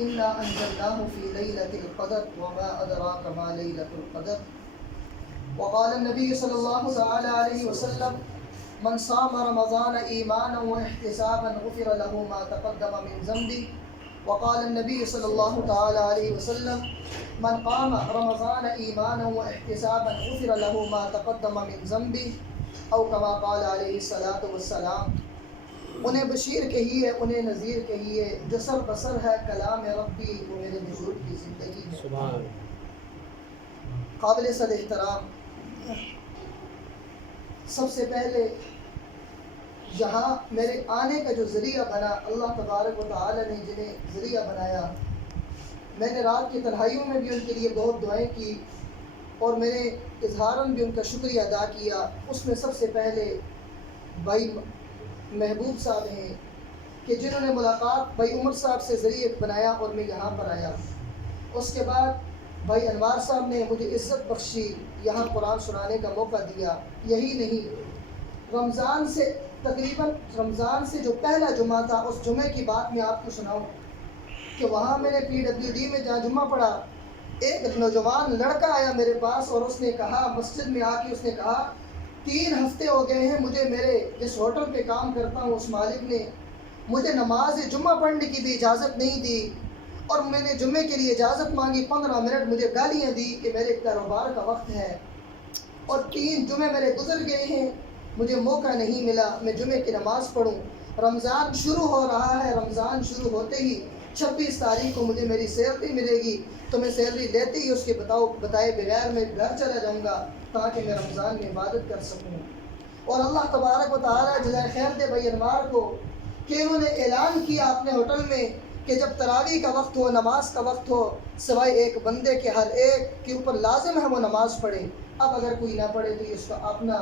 إنا أنزلناه في ليلة القدر وما أدراك ما ليلة القدر. وقال النبي صلى الله تعالى عليه وسلم من صام رمضان إيمانا واحتسابا غفر له ما تقدم من ذنبه. وقال النبي صلى الله تعالى عليه وسلم من قام رمضان ایمانا واحتسابا غفر له ما تقدم من ذنبه او كما قال علیہ الصلوۃ والسلام. انہیں بشیر کہیے، انہیں نذیر کہیے، جو سر بسر ہے کلام ربی، وہ میرے وجود کی زندگی ہے. سبحان. قابل صد احترام، سب سے پہلے یہاں میرے آنے کا جو ذریعہ بنا اللہ تبارک و تعالی نے جنہیں ذریعہ بنایا، میں نے رات کی تنہائیوں میں بھی ان کے لیے بہت دعائیں کی اور میں نے اظہاراً بھی ان کا شکریہ ادا کیا. اس میں سب سے پہلے بھائی محبوب صاحب ہیں کہ جنہوں نے ملاقات بھائی عمر صاحب سے ذریعہ بنایا اور میں یہاں پر آیا. اس کے بعد بھائی انوار صاحب نے مجھے عزت بخشی، یہاں قرآن سنانے کا موقع دیا. یہی نہیں، رمضان سے تقریباً رمضان سے جو پہلا جمعہ تھا اس جمعے کی بات میں آپ کو سناؤں کہ وہاں میں نے PWD میں جہاں جمعہ پڑھا، ایک نوجوان لڑکا آیا میرے پاس اور اس نے کہا، مسجد میں آ کے اس نے کہا 3 ہفتے ہو گئے ہیں مجھے میرے جس ہوٹل پہ کام کرتا ہوں اس مالک نے مجھے نماز جمعہ پڑھنے کی بھی اجازت نہیں دی، اور میں نے جمعے کے لیے اجازت مانگی، 15 منٹ مجھے گالیاں دی کہ میرے کاروبار کا وقت ہے، اور 3 جمعے میرے گزر گئے ہیں، مجھے موقع نہیں ملا میں جمعے کی نماز پڑھوں. رمضان شروع ہو رہا ہے، رمضان شروع ہوتے ہی 26 تاریخ کو مجھے میری سیلری ملے گی، تو میں سیلری لیتے ہی اس کے بتائے بغیر میں گھر چلا جاؤں گا تاکہ میں رمضان میں عبادت کر سکوں. اور اللہ تبارک و تعالیٰ جزائے خیر دے بھائی انوار کو کہ انہوں نے اعلان کیا اپنے ہوٹل میں کہ جب تراویح کا وقت ہو، نماز کا وقت ہو، سوائے ایک بندے کے ہر ایک کے اوپر لازم ہے وہ نماز پڑھے. اب اگر کوئی نہ پڑھے تو اس کا اپنا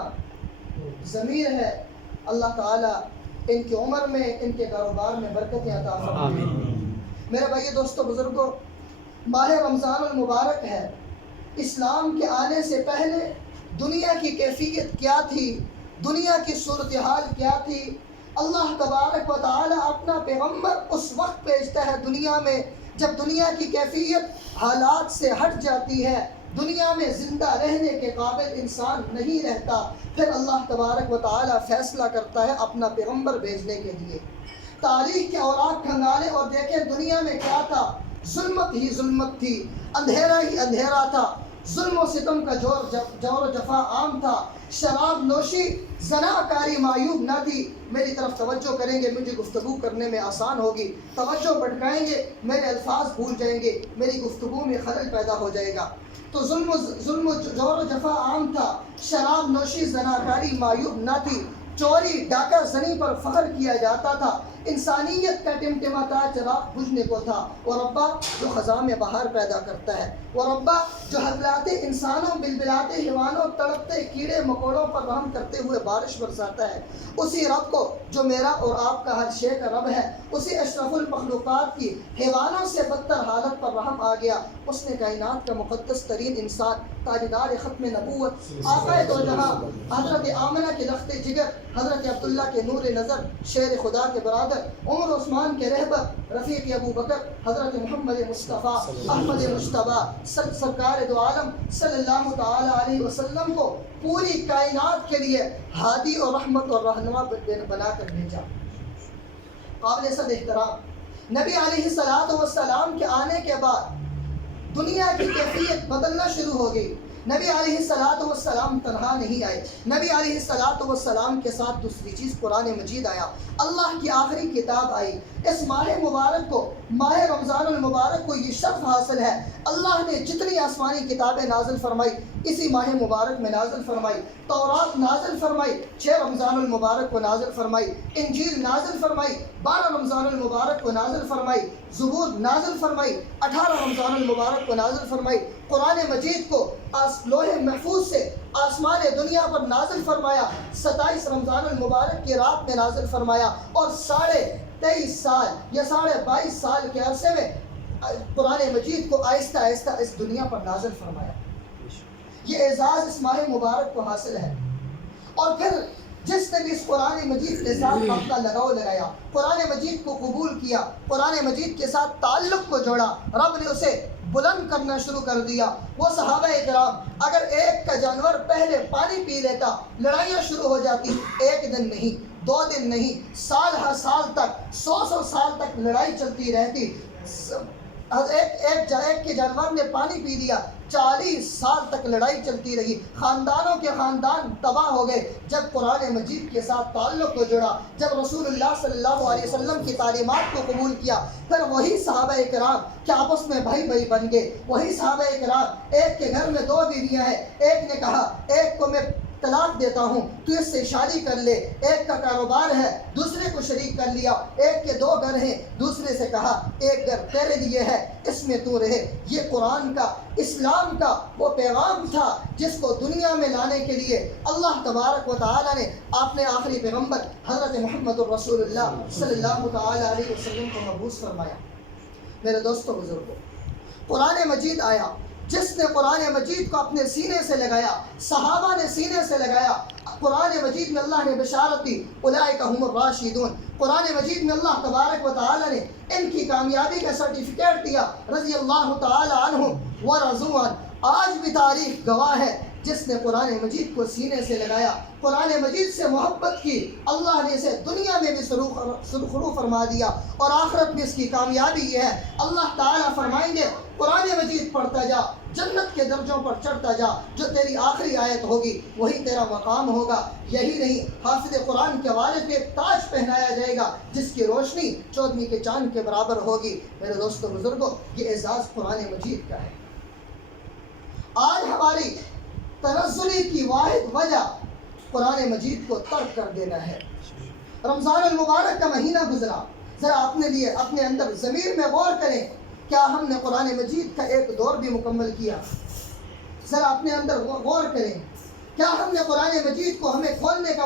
ضمیر ہے. اللہ تعالیٰ ان کی عمر میں، ان کے کاروبار میں برکتیں عطا فرمائے. میرے بھائی دوستو بزرگوں، ماہ رمضان المبارک ہے. اسلام کے آنے سے پہلے دنیا کی کیفیت کیا تھی، دنیا کی صورتحال کیا تھی؟ اللہ تبارک و تعالی اپنا پیغمبر اس وقت بھیجتا ہے دنیا میں جب دنیا کی کیفیت حالات سے ہٹ جاتی ہے، دنیا میں زندہ رہنے کے قابل انسان نہیں رہتا. پھر اللہ تبارک و تعالی فیصلہ کرتا ہے اپنا پیغمبر بھیجنے کے لیے. تاریخ کے اوراق کھنگالے اور دیکھیں دنیا میں کیا تھا. ظلمت ہی ظلمت تھی، اندھیرا ہی اندھیرا تھا، ظلم و ستم کا جور و جفا عام تھا، شراب نوشی زناکاری معیوب نہ تھی. میری طرف توجہ کریں گے مجھے گفتگو کرنے میں آسان ہوگی، توجہ بھٹکائیں گے میرے الفاظ بھول جائیں گے، میری گفتگو میں خلل پیدا ہو جائے گا. تو ظلم و جور و جفا عام تھا، شراب نوشی زناکاری معیوب نہ تھی، چوری ڈاکہ زنی پر فخر کیا جاتا تھا، انسانیت کا ٹمٹماتا چراغ بجھنے کو تھا. اور ربا جو خزاں میں بہار پیدا کرتا ہے، اور ربا جو حضرات انسانوں بلبلاتے حیوانوں تڑپتے کیڑے مکوڑوں پر رحم کرتے ہوئے بارش برساتا ہے، اسی رب کو جو میرا اور آپ کا ہر شے کا رب ہے، اسی اشرف المخلوقات کی حیوانوں سے بدتر حالت پر رحم آ گیا. اس نے کائنات کا مقدس ترین انسان، تاجدار ختم نبوت، آقا دو جہاں، حضرت آمنہ کے لخت جگر، حضرت عبداللہ کے نور نظر، شیر خدا کے برادر، عمر عثمان کے رہبر، رفیق ابو بکر، حضرت محمد مصطفیٰ احمد مجتبیٰ سرکار دو عالم صلی اللہ تعالی علیہ وسلم کو پوری کائنات کے لیے ہادی اور رحمت اور رہنما بنا کر بھیجا. قابل صد احترام، نبی علیہ السلام کے آنے کے بعد دنیا کی کیفیت بدلنا شروع ہو گئی. نبی علیہ السلام تنہا نہیں آئے، نبی علیہ السلام کے ساتھ دوسری چیز قرآن مجید آیا، اللہ کی آخری کتاب آئی. اس ماہ مبارک کو، ماہ رمضان المبارک کو یہ شرف حاصل ہے، اللہ نے جتنی آسمانی کتابیں نازل فرمائی اسی ماہ مبارک میں نازل فرمائی. تورات نازل فرمائی 6 رمضان المبارک کو نازل فرمائی، انجیل نازل فرمائی 12 رمضان المبارک کو نازل فرمائی، زبور نازل فرمائی 18 رمضان المبارک کو نازل فرمائی. قرآن مجید کو لوح محفوظ سے آسمان دنیا پر نازل فرمایا، 27 رمضان المبارک کی رات میں نازل فرمایا، اور 23.5 سال یا 22.5 سال کے عرصے میں قرآن مجید کو آہستہ آہستہ اس دنیا پر نازل فرمایا. یہ اعزاز اس ماہ مبارک کو حاصل ہے. اور پھر جس نے بھی اس قرآن مجید کے ساتھ اپنا لگاؤ لگایا، قرآن مجید کو قبول کیا، قرآن مجید کے ساتھ تعلق کو جوڑا، رب نے اسے بلند کرنا شروع کر دیا۔ وہ صحابہ کرام، اگر ایک کا جانور پہلے پانی پی لیتا، لڑائیاں شروع ہو جاتی، ایک دن نہیں، 2 دن نہیں، سال ہر سال تک، 100 سال تک لڑائی چلتی رہتی۔ ایک کے جانور نے پانی پی لیا، 40 سال تک لڑائی چلتی رہی، خاندانوں کے خاندان تباہ ہو گئے۔ جب قرآن مجید کے ساتھ تعلق کو جڑا، جب رسول اللہ صلی اللہ علیہ وسلم کی تعلیمات کو قبول کیا، پھر وہی صحابہ کرام کہ آپس میں بھائی بھائی بن گئے۔ وہی صحابہ کرام، ایک کے گھر میں 2 بیویاں ہیں، ایک نے کہا ایک کو میں طلاق دیتا ہوں، تو اس سے شادی کر لے۔ ایک کا کاروبار ہے، دوسرے کو شریک کر لیا۔ ایک کے 2 گھر ہیں، دوسرے سے کہا ایک گھر تیرے لیے ہے، اس میں تو رہے۔ یہ قرآن کا، اسلام کا وہ پیغام تھا جس کو دنیا میں لانے کے لیے اللہ تبارک و تعالیٰ نے اپنے آخری پیغمبر حضرت محمد الرسول اللہ صلی اللہ تعالیٰ علیہ وسلم کو مبعوث فرمایا۔ میرے دوستو بزرگوں، قرآن مجید آیا، جس نے قرآن مجید کو اپنے سینے سے لگایا، صحابہ نے سینے سے لگایا۔ قرآن مجید میں اللہ نے بشارت دی، اولئک ھم الراشدون۔ قرآن مجید میں اللہ تبارک و تعالی نے ان کی کامیابی کا سرٹیفکیٹ دیا، رضی اللہ تعالی عنہم ورضوا عنہ۔ آج بھی تاریخ گواہ ہے، جس نے قرآن مجید کو سینے سے لگایا، قرآن مجید سے محبت کی، اللہ نے اسے دنیا میں بھی سرخرو فرما دیا، اور آخرت میں اس کی کامیابی یہ ہے، اللہ تعالیٰ فرمائیں گے قرآن مجید پڑھتا جا، جنت کے درجوں پر چڑھتا جا، جو تیری آخری آیت ہوگی وہی تیرا مقام ہوگا۔ یہی نہیں، حافظ قرآن کے والد کو ایک تاج پہنایا جائے گا جس کی روشنی 14ویں کے چاند کے برابر ہوگی۔ میرے دوستو بزرگوں، یہ اعزاز قرآن مجید کا ہے۔ آج ہماری تنزلی کی واحد وجہ قرآن مجید کو ترک کر دینا ہے۔ رمضان المبارک کا مہینہ گزرا، ذرا اپنے لیے اپنے اندر ضمیر میں غور کریں، کیا ہم نے قرآن مجید کا ایک دور بھی مکمل کیا؟ ذرا اپنے اندر غور کریں، کیا ہم نے قرآن مجید کو ہمیں کھولنے کا